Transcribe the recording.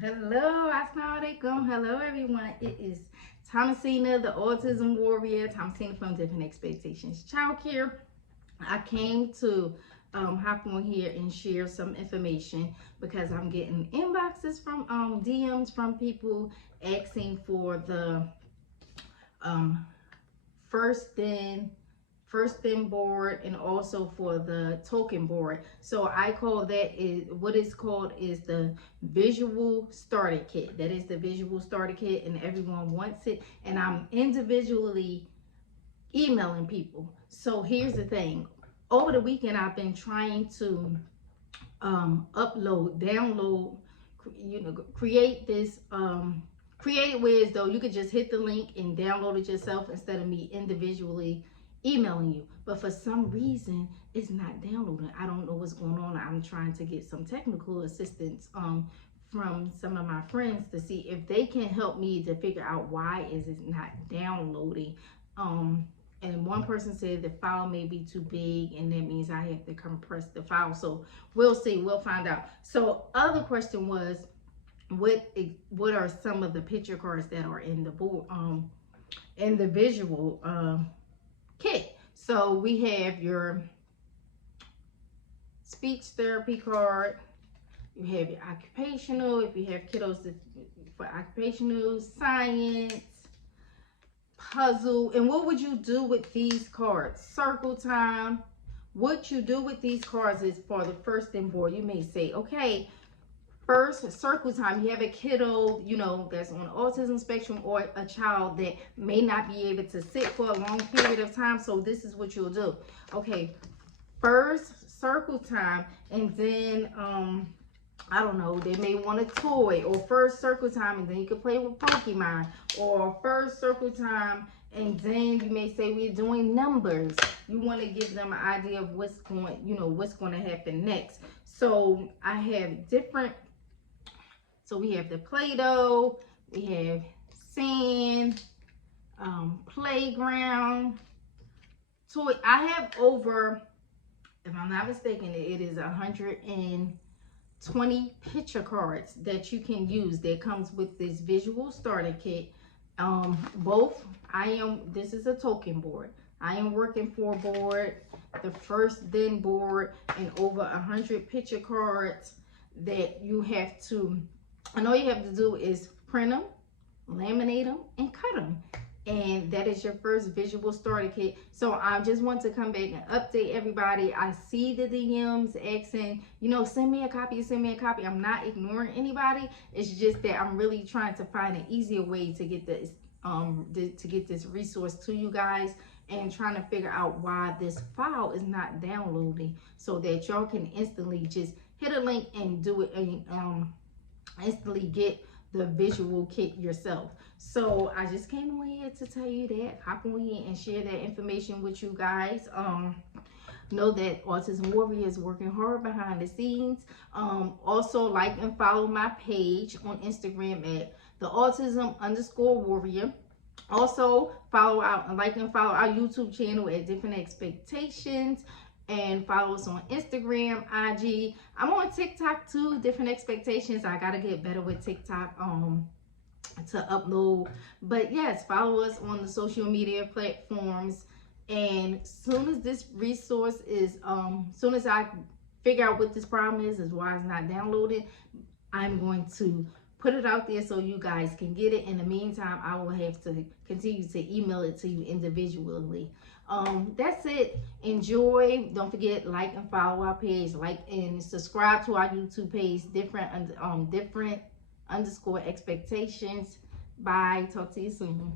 Hello, assalamualaikum. Hello, everyone. It is Thomasina, the Autism Warrior. Thomasina from Different Expectations Childcare. I came to hop on here and share some information because I'm getting inboxes from DMs from people asking for the um, first in board and also for the token board. So I call that is what it's called is the visual starter kit. That is the visual starter kit, and everyone wants it, and I'm individually emailing people. So here's the thing: over the weekend I've been trying to download, create this create it where as though you could just hit the link and download it yourself instead of me individually emailing you. But for some reason it's not downloading. I don't know what's going on. I'm trying to get some technical assistance from some of my friends to see if they can help me to figure out why is it not downloading. And one person said the file may be too big, and that means I have to compress the file. So we'll see, we'll find out. So other question was, what are some of the picture cards that are in the board, in the visual kit? So we have your speech therapy card, you have your occupational, if you have kiddos for occupational, science, puzzle. And what would you do with these cards? Circle time. What you do with these cards is for the first in board. You may say, okay, first circle time, you have a kiddo, that's on the autism spectrum, or a child that may not be able to sit for a long period of time. So this is what you'll do. Okay, first circle time, and then I don't know, they may want a toy, or first circle time and then you can play with Pokemon, or first circle time and then you may say we're doing numbers. You want to give them an idea of what's going to happen next. So I have different, so we have the Play-Doh, we have sand, playground, toy. I have over, if I'm not mistaken, it is 120 picture cards that you can use that comes with this visual starter kit. This is a token board. I am working for a board, the first then board, and over 100 picture cards that you have to, and all you have to do is print them, laminate them, and cut them. And that is your first visual starter kit. So I just want to come back and update everybody. I see the DMs asking, send me a copy, send me a copy. I'm not ignoring anybody. It's just that I'm really trying to find an easier way to get this resource to you guys, and trying to figure out why this file is not downloading, so that y'all can instantly just hit a link and do it, and instantly get the visual kit yourself. So I just came on here to tell you that, hop on here and share that information with you guys. Know that Autism Warrior is working hard behind the scenes. Also like and follow my page on Instagram at the Autism_Warrior. Also follow out and like and follow our YouTube channel at Different Expectations, and follow us on Instagram, IG. I'm on TikTok too, Different Expectations. I gotta get better with TikTok to upload. But yes, follow us on the social media platforms. And soon as this resource is, soon as I figure out what this problem is why it's not downloaded, I'm going to put it out there so you guys can get it. In the meantime, I will have to continue to email it to you individually. That's it. Enjoy. Don't forget, like and follow our page, like and subscribe to our YouTube page, different_expectations. Bye. Talk to you soon.